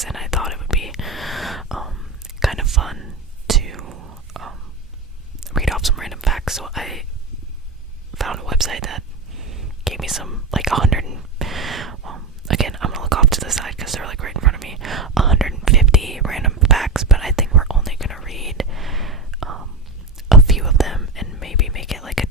facts, and I thought it would be kind of fun to read off some random facts. So I found a website that gave me some, like, 100 again, I'm gonna look off to the side because they're like right in front of me, 150 random facts, but I think we're only gonna read a few of them and maybe make it like a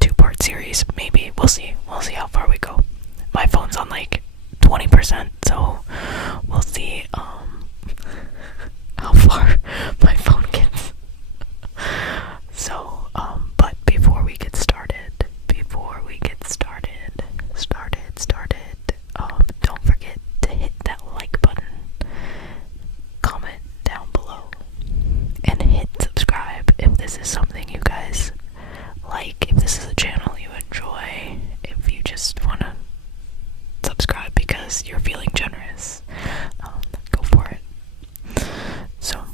2-part series. Maybe we'll see how far we go. My phone's on like 20%, so we'll see how far my phone gets. So but before we get started, don't forget to hit that like button, comment down below, and hit subscribe if this is something you guys like, if this is a channel you enjoy, if you just want to subscribe because you're feeling generous, go for it. So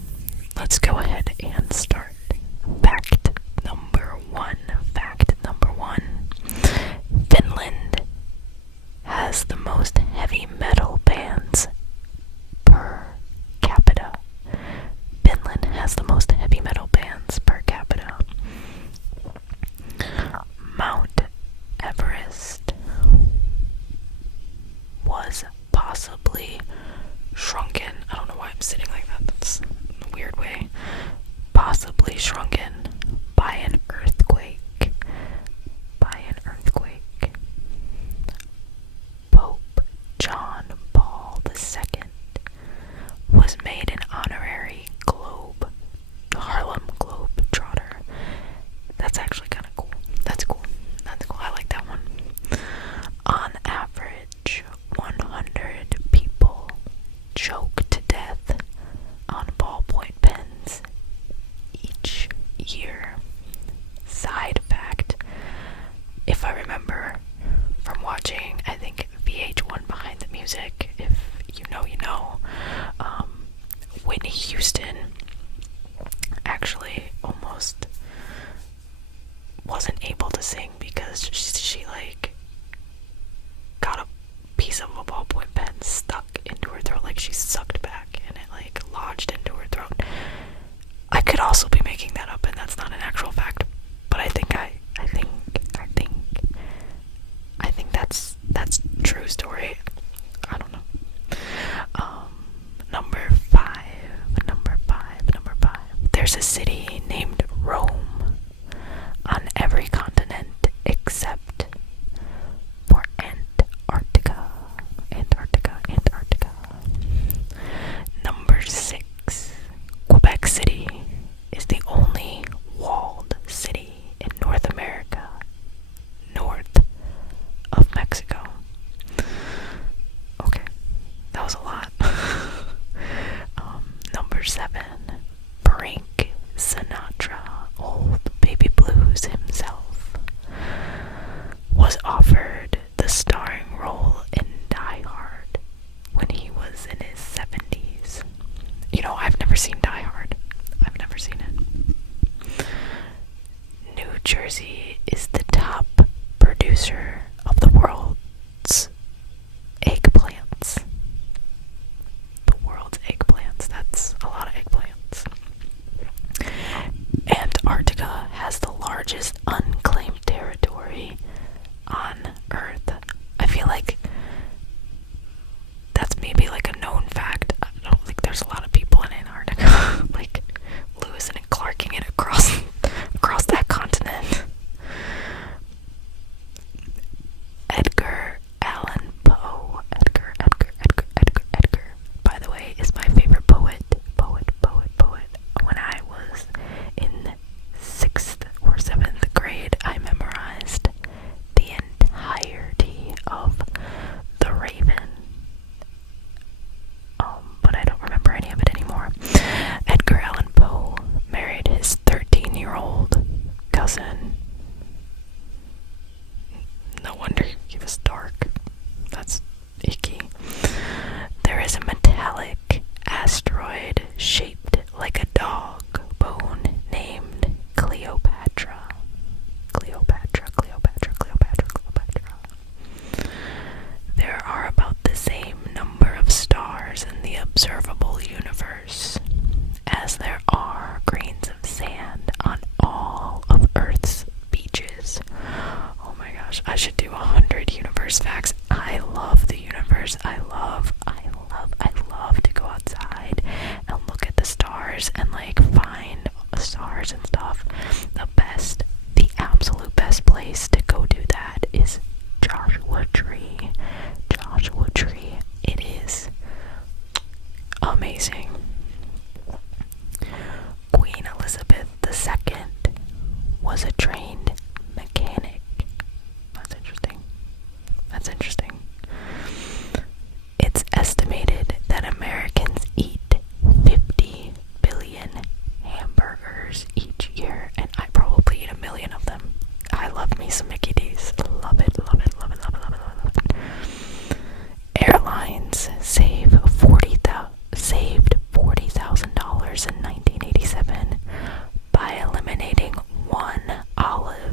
let's go ahead and start. Fact number one. Finland has the most heavy metal bands per capita. Finland has the most heavy metal bands per capita. Mount Everest was possibly shrunken. I don't know why I'm sitting like that. That's a weird way. Possibly shrunken by an earthquake. Pope John Paul II was made an honorary Harlem Globetrotter. That's actually kind of cool. That's cool. I like that one. On average, 100 people choke to death on ballpoint pens each year. Side fact, if I remember from watching, I think VH1 Behind the Music, if you know, you know, Whitney Houston actually almost wasn't able to sing because she like got a piece of a ballpoint pen stuck into her throat, like she sucked back and it like lodged into her throat. I could also be making that up and that's not an actual fact, but I think that's true story. I don't know. Number five. There's a city named Rome on every continent except for Antarctica. Number 6. Quebec City is the only walled city in North America, north of Mexico. Okay, that was a lot. Number 7. Frank Sinatra, old baby blues himself, was offered the starring role in Die Hard when he was in his 70s. You know, I've never seen Die Hard. I've never seen it. New Jersey is the top producer of the world's eggplants. That's a lot of eggplants. Antarctica has the largest unclaimed territory on Earth. I feel like that's maybe like a known fact. I don't think there's a lot of people in Antarctica, like Lewis and Clarking it across that continent. as there are grains of sand on all of Earth's beaches. Oh my gosh, I should do 100 universe facts. I love the universe. I love to go outside and look at the stars and like find stars and stuff. The absolute best place to go do that is Joshua Tree. Joshua Tree. It is amazing. Queen Elizabeth II was a trained mechanic. That's interesting. That's interesting. It's estimated that Americans eat 50 billion hamburgers each year, and I probably eat a million of them. I love me some Mickey D's. Love it, love it, love it, love it, love it, love it. Airlines saved $40,000 in 1987 by eliminating one olive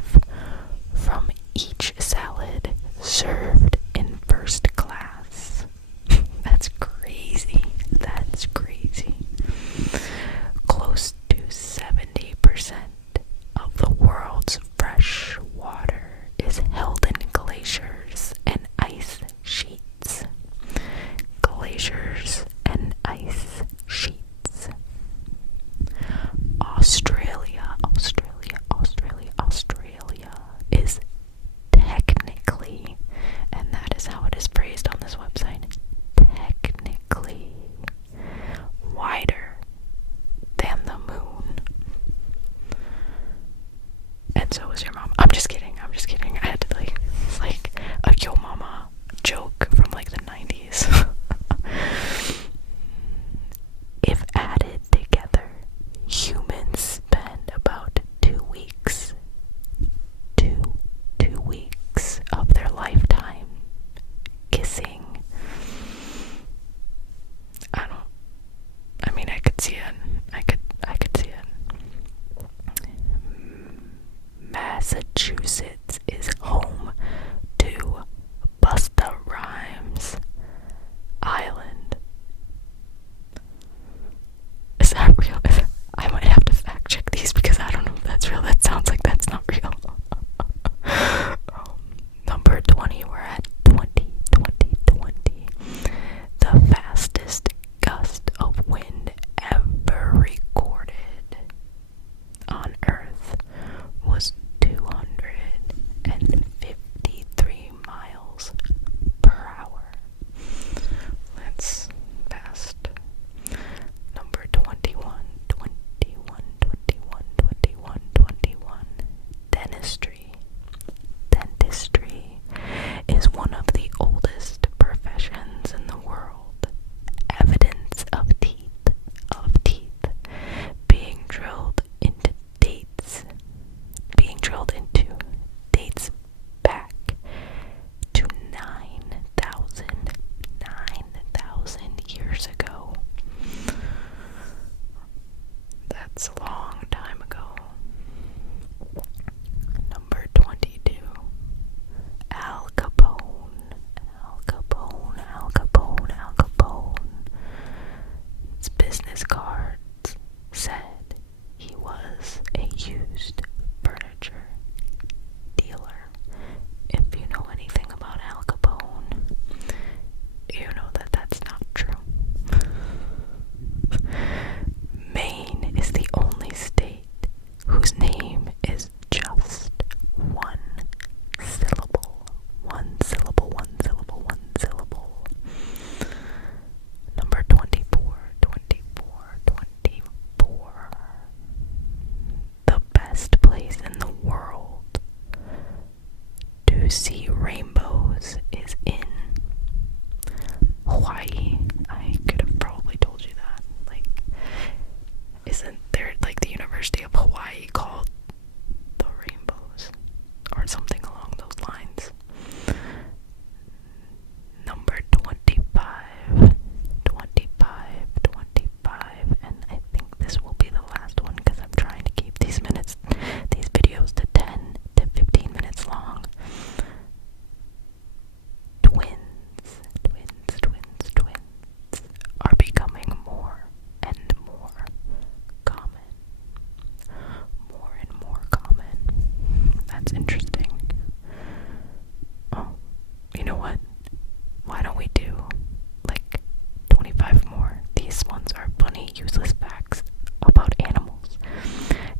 useless facts about animals.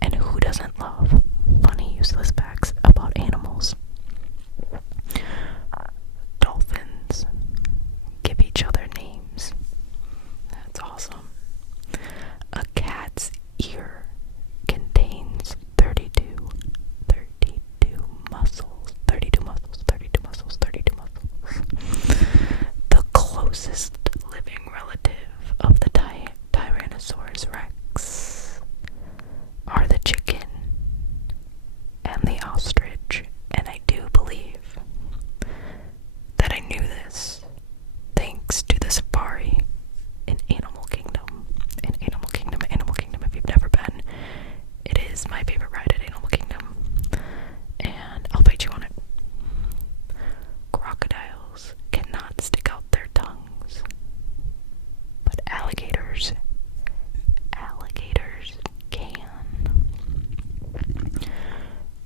And who doesn't love funny, useless facts about animals? Dolphins give each other names. That's awesome. A cat's ear contains 32 muscles. 32 muscles. The closest living relative of the Tyrannosaurus Rex are the chicken and the ostrich, and I do believe that I knew this thanks to the safari in Animal Kingdom. If you've never been, it is my favorite ride at Animal Kingdom, and I'll fight you on it. Crocodiles cannot stick out their tongues, but alligators can.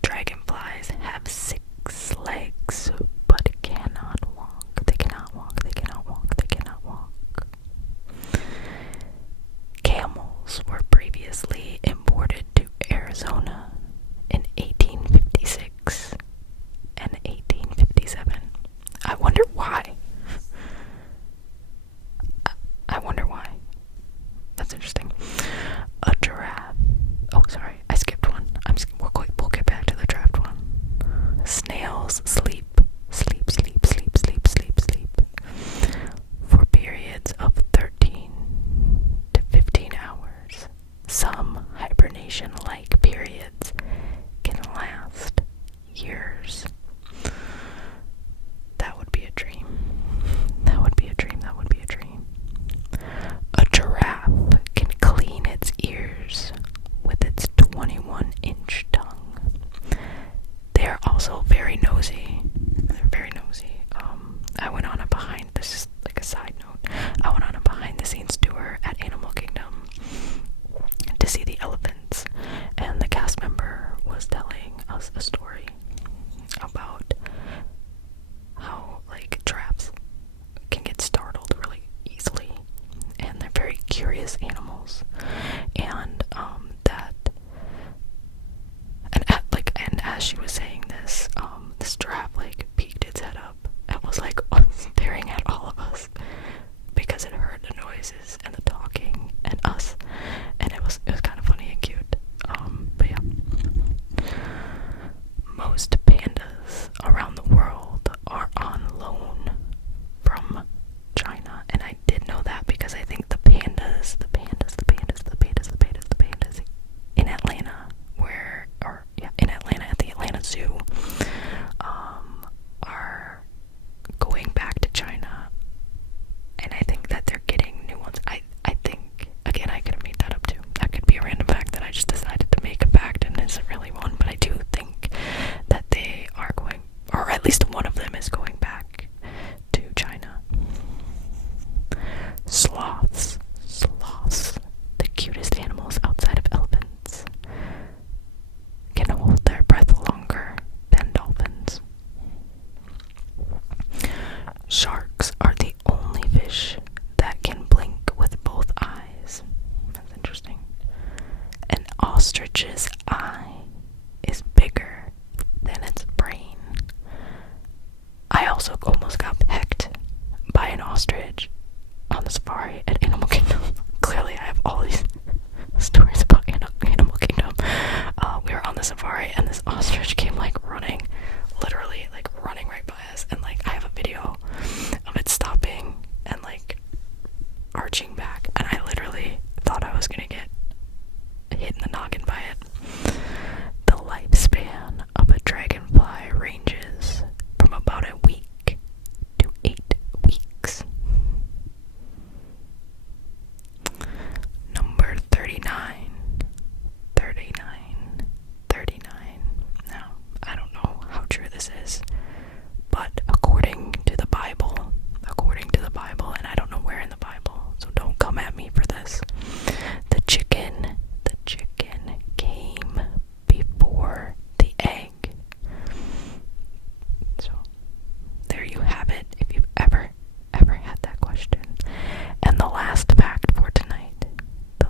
Dragonflies have 6 legs, but cannot walk. They cannot walk. Camels were previously imported to Arizona in 1856 and 1857. I wonder why. That's interesting. A giraffe. Oh, sorry, I skipped one. We'll get back to the draft one. Snails sleep for periods of 13 to 15 hours. Some hibernation-like periods can last years. That would be a dream. A giraffe can clean its ears with its 21-inch tongue. They are also very nosy. I went on a behind-the-scenes tour at Animal Kingdom to see the elephants, and the cast member was telling us a story about how, giraffes can get startled really easily, and they're very curious animals, and and as she was saying this, this giraffe peeked its head up and was staring at all of us because it heard the noises and the talking and us, and it was kind of funny and cute. But yeah, most pandas around the world are on loan from China, and I did know that because I think the pandas in Atlanta, at the Atlanta Zoo, are going back to China, and I think that they're getting new ones. I think, again, I could have made that up too. That could be a random fact that I just decided to make a fact and isn't really one, but I do think that they are going, or at least one of them is going back to China. Sloths, the cutest animals outside of elephants, can hold their breath longer than dolphins. Sharks are the only fish that can blink with both eyes. That's interesting. An ostrich's eye is bigger than its brain. I also almost got pecked by an ostrich on the safari at Animal Kingdom. Clearly, I have all these stories about Animal Kingdom. We were on the safari, and this ostrich came running, literally running right by us, and I have a video of it stopping and arching back, and I literally thought I was gonna get hit in the noggin by it. The lifespan of a dragonfly ranges from about a week to 8 weeks. Number 39. Now, I don't know how true this is, but according to the Bible, and I don't know where in the Bible, so don't come at me for this, the chicken came before the egg. So, there you have it, if you've ever had that question. And the last fact for tonight, the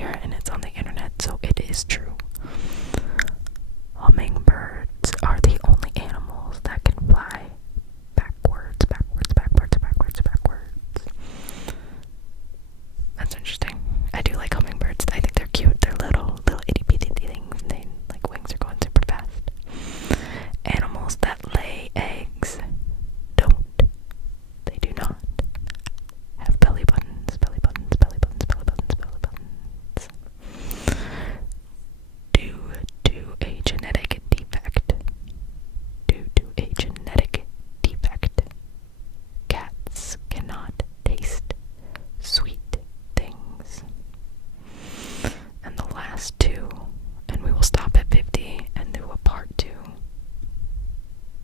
here and it's on the internet, so it is true. Hummingbirds are the only animals that can fly backwards. That's interesting. I do like hummingbirds. I think they're cute. They're little itty bitty things, and they like wings are going super fast. Animals that lay eggs don't. They do not have belly buttons, belly buttons, belly buttons, belly buttons, belly buttons. Due to a genetic defect. Due to a genetic defect. Cats cannot taste sweet things. And the last two, and we will stop at 50 and do a part 2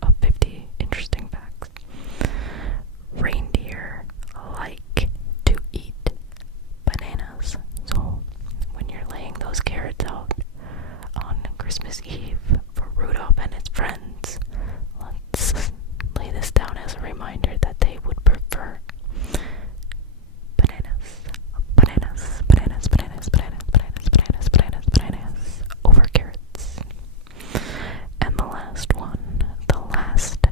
of 50 interesting facts. Reindeer like to eat bananas. So when you're laying those carrots out on Christmas Eve for Rudolph and his friends, let's lay this down as a reminder that they would prefer bananas over carrots. And the last one, the last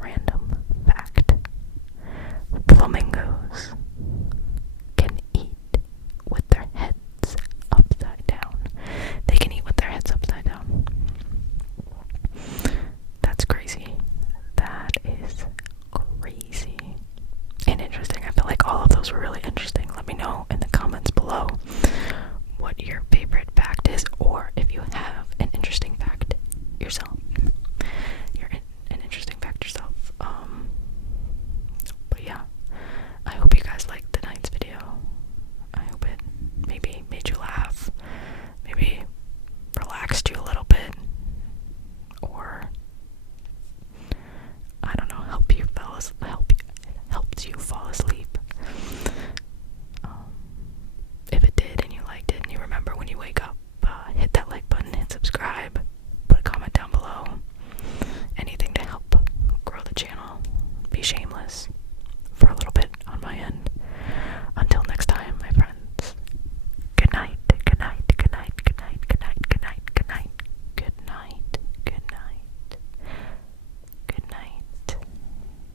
random fact: flamingos can eat with their heads upside down. They can eat with their heads upside down. That's crazy. That is crazy and interesting. I feel like all of those were really interesting.